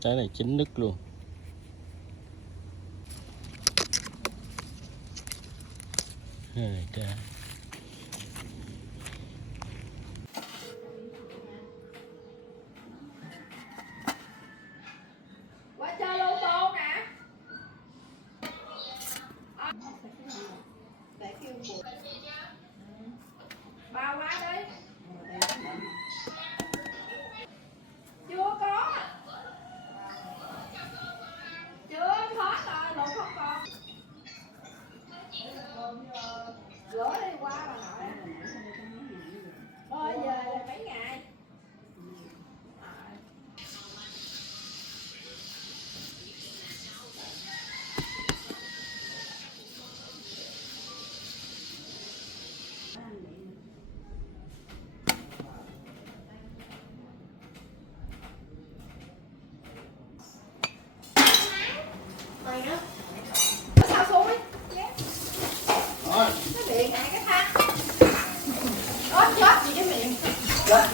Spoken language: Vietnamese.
Trái này chín nứt luôn. Hai trái. Qua chơi lô tô nè. Để kêu buộc. Bao qua đi. Chưa có. Chưa hết rồi, lụt không còn. Gửi đi qua bà nội. Thôi về là mấy ngày. Mày nữa. Sao xuống đi. Nó miệng hai cái thang. Chết gì cái miệng. Chết.